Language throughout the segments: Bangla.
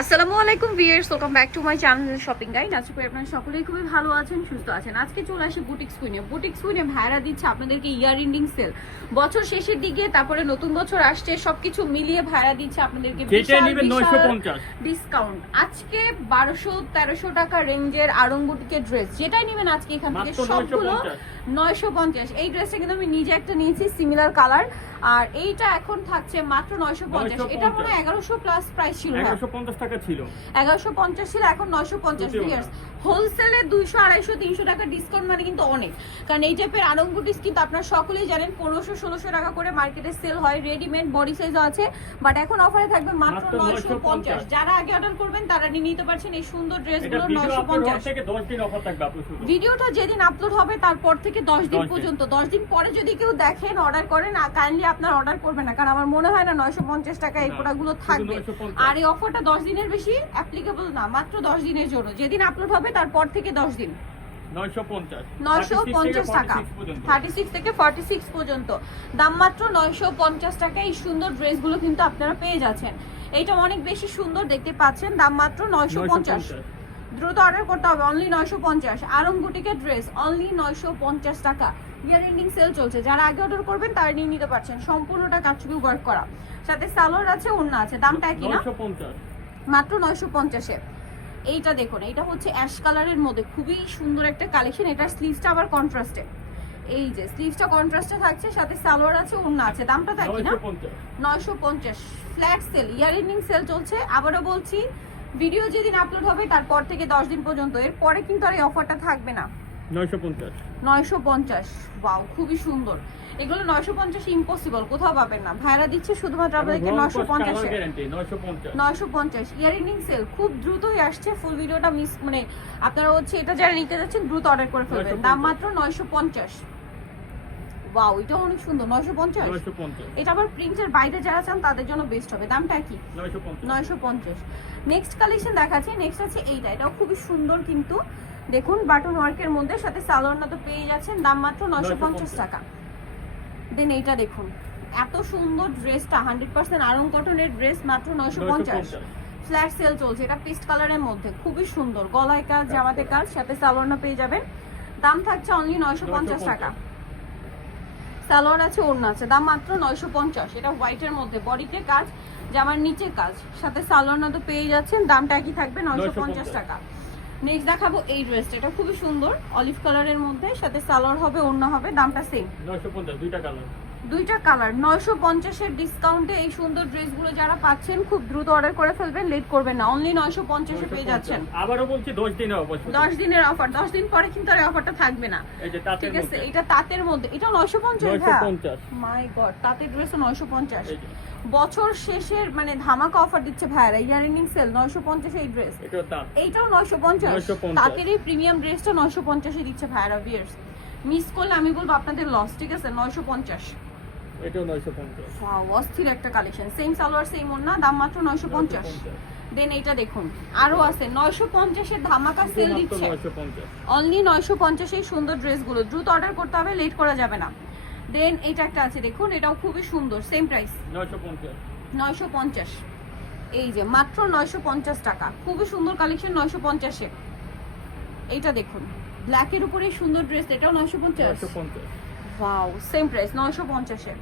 আসসালামু আলাইকুম viewers, welcome back to my channel shopping guide. আজকে আপনারা সকলেই খুবই ভালো আছেন, সুস্থ আছেন। আজকে চলে আসি বুটিক্স কুইনে ভাইরা দিচ্ছে আপনাদেরকে ইয়ার এন্ডিং সেল। বছর শেষের দিকে, তারপরে নতুন বছর আসছে, সবকিছু মিলিয়ে ভাইরা দিচ্ছে আপনাদেরকে ডিসকাউন্ট। আজকে 1200-1300 টাকা রেঞ্জের আড়ং বুটিকের ড্রেস যেটাই নেবেন আজকে এখান থেকে সবগুলো 950। এই ড্রেসটা কিন্তু আমি নিজে একটা নিয়েছি সিমিলার কালার, আর এইটা এখন থাকছে মাত্র 950। এটা মনে হয় 1100 প্লাস প্রাইস ছিল, 1150 টাকা ছিল, 1150 ছিল, এখন 950। ইয়ার্স হোলসেলে 200, 250, 300 টাকা ডিসকাউন্ট মানে কিন্তু অনেক। কারণ এই টাইপের আড়ং বুটিক্স কিন্তু আপনারা সকলেই জানেন 1500-1600 টাকা করে মার্কেটে সেল হয়। রেডিমেড বডি সাইজও আছে, বাট এখন অফারে থাকবে মাত্র 950। যারা আগে অর্ডার করবেন তারা নিয়ে নিতে পারছেন এই সুন্দর ড্রেসগুলো 950 থেকে 10 দিন অফার থাকবে আপনাদের শুধু। ভিডিওটা যেদিন আপলোড হবে তারপর থেকে 10 দিন পর্যন্ত। 10 দিন পরে যদি কেউ দেখেন অর্ডার করেন, কাইন্ডলি আপনার অর্ডার করবেন না, কারণ আমার মনে হয় না 950 টাকা এই প্রোডাক্টগুলো থাকবে। আর এই অফারটা 10 দিনের বেশি অ্যাপ্লিকেবল না, মাত্র 10 দিনের জন্য। যেদিন আপলোড হবে তারপর থেকে 10 দিন 950 টাকা, 36 থেকে 46 পর্যন্ত দাম, মাত্র 950 টাকা। এই সুন্দর ড্রেসগুলো কিন্তু আপনারা পেয়ে যাচ্ছেন। এইটা অনেক বেশি সুন্দর দেখতে পাচ্ছেন, দাম মাত্র 950। দ্রুত অর্ডার করতে হবে, অনলি 950। আরং বুটিকের ড্রেস অনলি 950 টাকা। ইয়ার এন্ডিং সেল চলছে, যারা আগে অর্ডার করবেন তারা নিয়ে নিতে পারছেন। সম্পূর্ণটা কাচুপি ওয়ার্ক করা, সাথে সালোয়ার আছে, ওড়না আছে। দামটা কি না, মাত্র 950 এ। এইটা দেখুন, এটা হচ্ছে অ্যাশ কালারের মধ্যে খুবই সুন্দর একটা কালেকশন। এটার স্লিভসটা আবার কন্ট্রাস্টে, এই যে স্লিভসটা কন্ট্রাস্টে থাকছে, সাথে সালোয়ার আছে, ওড়না আছে। দামটা কি না, 950। Flat sell, year ending sell চলছে। আবারও বলছি, ভিডিও যেদিন আপলোড হবে তারপর থেকে 10 দিন পর্যন্ত, এরপরে কিন্তু আর এই অফারটা থাকবে না। 950। ওয়াও, খুবই সুন্দর। এগুলো 950 ইম্পসিবল, কোথাও পাবেন না। ভাইরা দিচ্ছে শুধুমাত্র আপনাদেরকে 950। ইয়ার এন্ডিং সেল খুব দ্রুতই আসছে। ফুল ভিডিওটা মিস মানে আপনারা হচ্ছে এটা যারা নিতে যাচ্ছেন দ্রুত অর্ডার করে ফেলবেন। দাম মাত্র 950। ওয়াও, এটা অনেক সুন্দর। 950। এটা আবার প্রিন্টের বাইরে যারা চান তাদের জন্য বেস্ট হবে। দামটা কি, 950। নেক্সট কালেকশন দেখাচ্ছি। নেক্সট আছে এইটা, এটাও খুবই সুন্দর কিন্তু দেখুন, বাটন ওয়ার্কের মধ্যে, সাথে সালোয়ারটা তো পেয়ে যাচ্ছেন। দাম মাত্র 950 টাকা। দেন এইটা দেখুন, এত সুন্দর ড্রেসটা 100% আরং কটনের ড্রেস, মাত্র 950। ফ্ল্যাট সেল চলছে, এটা পেস্ট কালারের মধ্যে খুবই সুন্দর। গলায় কাজ, জামাতে কাজ, সাথে সালোয়ারটা পেয়ে যাবেন। দাম থাকছে অনলি 950 টাকা। সালোয়ার আছে, ওড়না আছে। দাম মাত্র 950। এটা হোয়াইটের মধ্যে, বডিতে কাজ, জামার নিচে কাজ, সাথে সালোয়ারটা তো পেয়ে যাচ্ছেন। দামটা একই থাকবে 950 টাকা। নেক্সট দেখাবো এই ড্রেসটা, এটা খুবই সুন্দর অলিভ কালারের মধ্যে, সাথে সালোয়ার হবে, ওড়না হবে। দামটা সেম, 950। দুইটা কালার 950 এর ডিসকাউন্টে এই সুন্দর ড্রেসগুলো যারা পাচ্ছেন খুব দ্রুত অর্ডার করে ফেলবেন, লেট করবেন না। অনলি 950 এ পেয়ে যাচ্ছেন। আবারও বলছি 10 দিনের অফার, 10 দিনের অফার। 10 দিন পরে কিন্তু আর অফারটা থাকবে না। ঠিক আছে, এটা তাঁতের মধ্যে, এটা 950। মাই গড, তাঁতের ড্রেসও 950। বছর শেষের মানে ধামাকা অফার দিচ্ছে ভাইরা, ইয়ার এন্ডিং সেল 950 এই ড্রেস। এইটাও 950। তাঁতের এই প্রিমিয়াম ড্রেসটা 950 এ দিচ্ছে ভাইরা। ভিউয়ার্স মিস করলে আমি বলবো আপনাদের লস। ঠিক আছে, 950। এটাও 950। ওয়াও, অস্থির একটা কালেকশন। সেম সালোয়ার, সেম ওড়না, দাম মাত্র 950। দেন এইটা দেখুন, আরো আছে 950 এর ধামাকা সেল দিচ্ছে, অনলি 950 এই সুন্দর ড্রেসগুলো। দ্রুত অর্ডার করতে হবে, লেট করা যাবে না। দেন এইটা একটা আছে দেখুন, এটাও খুবই সুন্দর, সেম প্রাইস 950। এই যে মাত্র 950 টাকা, খুবই সুন্দর কালেকশন 950 এ। এইটা দেখুন, ব্ল্যাকের উপরে সুন্দর ড্রেস, এটাও 950। ওয়াও, সেম প্রাইস 950 এ।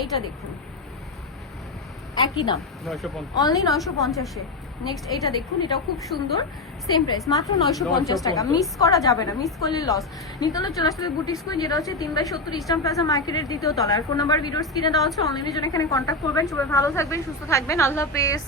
এইটা দেখুন, একই দাম, অনলি 950 এ। নেক্সট এইটা দেখুন, এটাও খুব সুন্দর, সেম প্রাইস, মাত্র 950 টাকা। মিস করা যাবে না, মিস করলে লস। নিতলে চলে আসলে বুটিক্স কুইন, যেটা হচ্ছে 3/70 ইস্টার্ন প্লাজা মার্কেটের দ্বিতীয় তলার। ফোন নাম্বার ভিডিওর স্ক্রিনে দেওয়া আছে, অনলাইনের জন্য এখানে কন্ট্যাক্ট করবেন। সবাই ভালো থাকবেন, সুস্থ থাকবেন, আল্লাহ হাফেজ।